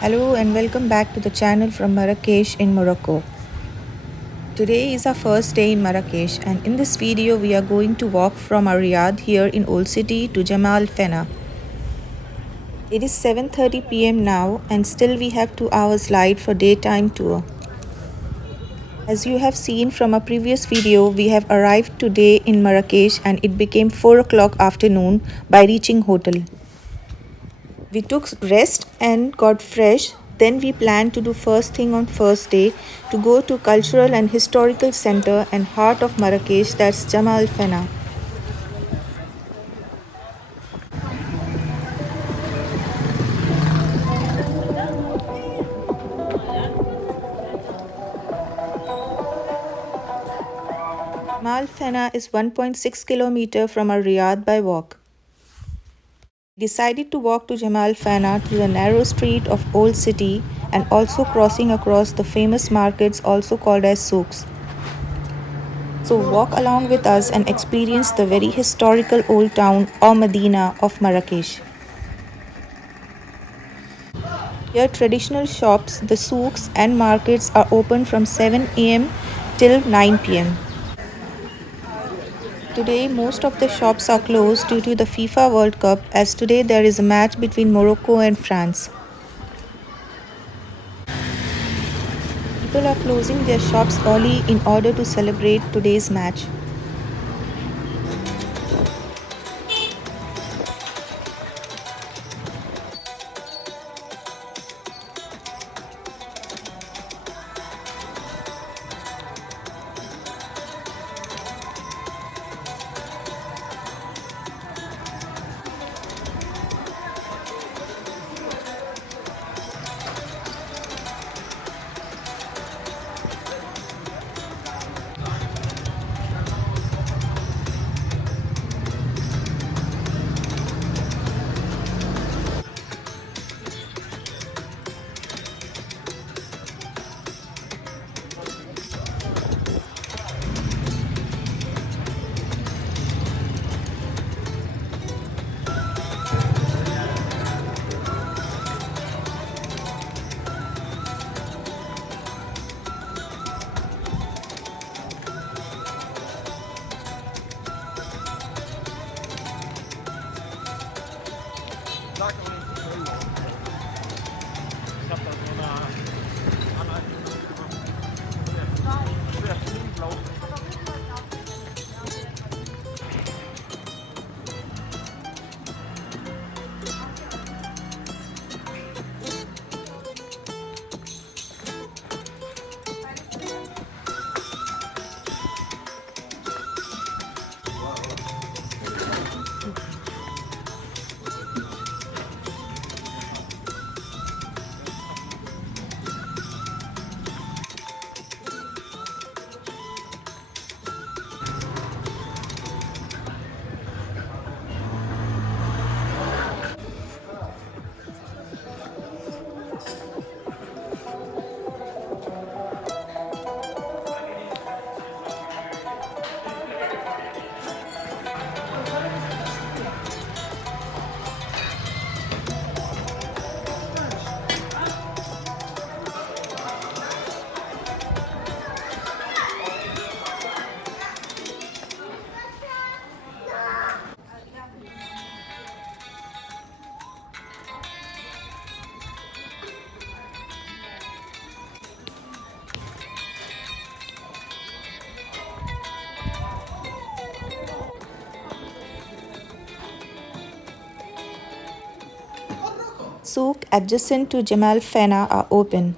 Hello and welcome back to the channel from Marrakech in Morocco. Today is our first day in Marrakech and in this video we are going to walk from our Riad here in Old City to Jemaa El Fna. It is 7:30 p.m. now and still we have 2 hours light for daytime tour. As you have seen from our previous video, we have arrived today in Marrakech and it became 4 o'clock afternoon by reaching hotel. We took rest and got fresh. Then we planned to do first thing on first day to go to cultural and historical center and heart of Marrakech, that's Jemaa El Fna. Jemaa El Fna is 1.6 km from our Riyadh by walk. We decided to walk to Jemaa El Fna through the narrow street of Old City and also crossing across the famous markets also called as Souks. So walk along with us and experience the very historical old town or Medina of Marrakech. Here traditional shops, the souks and markets are open from 7 am till 9 pm. Today most of the shops are closed due to the FIFA World Cup as today there is a match between Morocco and France. People are closing their shops early in order to celebrate today's match. Souk adjacent to Jemaa El Fna are open.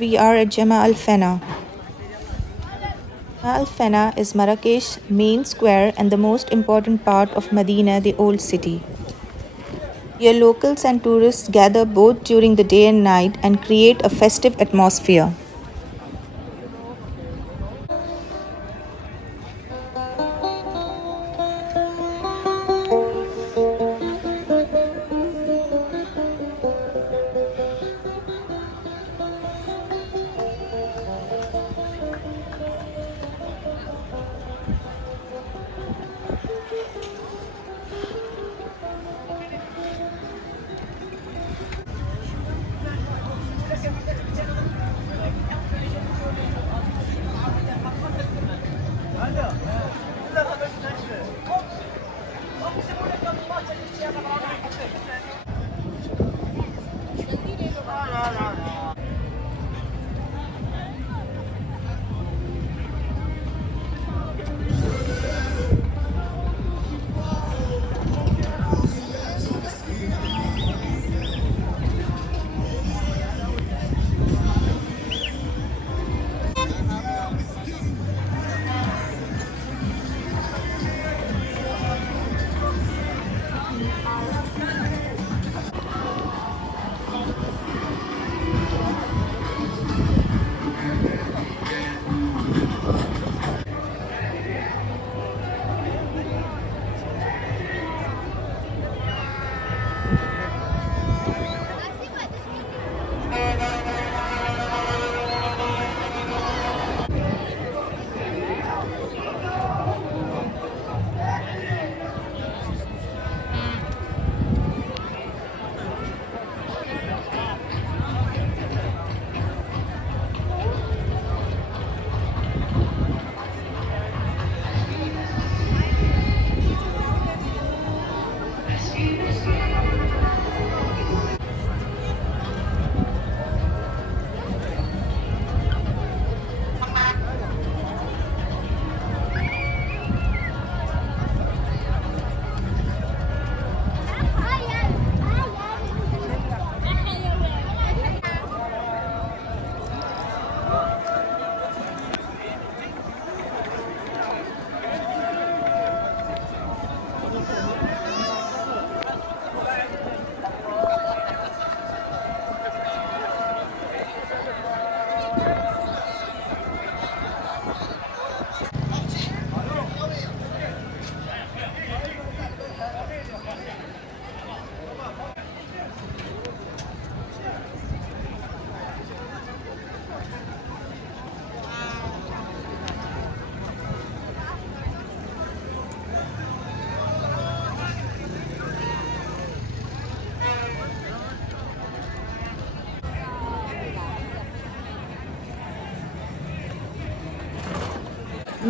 We are at Jemaa El Fna. Jemaa El Fna is Marrakech's main square and the most important part of Medina, the old city. Here, locals and tourists gather both during the day and night and create a festive atmosphere.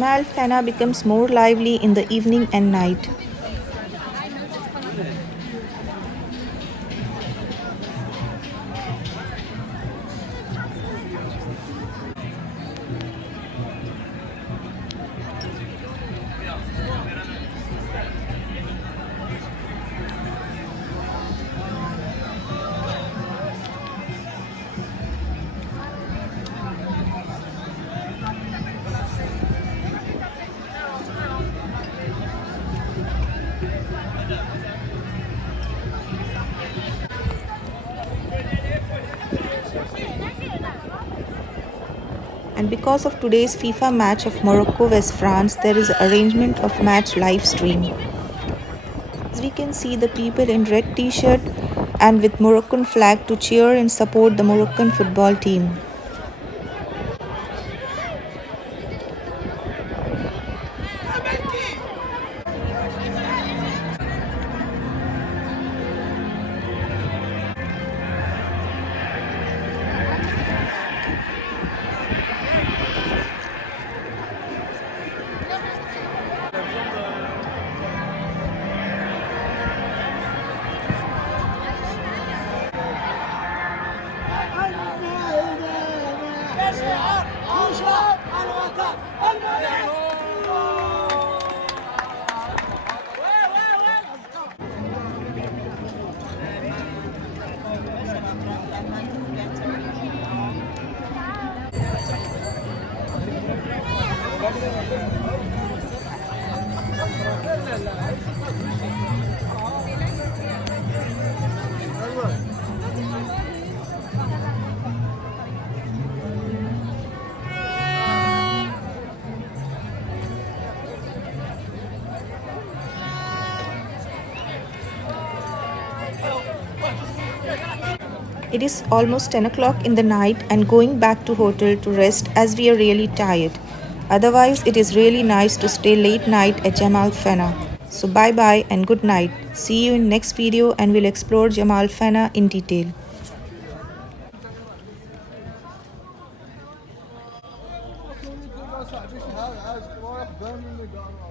Jemaa El Fna becomes more lively in the evening and night. And because of today's FIFA match of Morocco vs France, there is arrangement of match live stream. As we can see the people in red t-shirt and with Moroccan flag to cheer and support the Moroccan football team. It is almost 10 o'clock in the night and going back to hotel to rest as we are really tired. Otherwise, it is really nice to stay late night at Jemaa El Fna. So bye bye and good night. See you in next video and we'll explore Jemaa El Fna in detail. صاحبي شي حاجه عايز واقف قدام اللي قالوا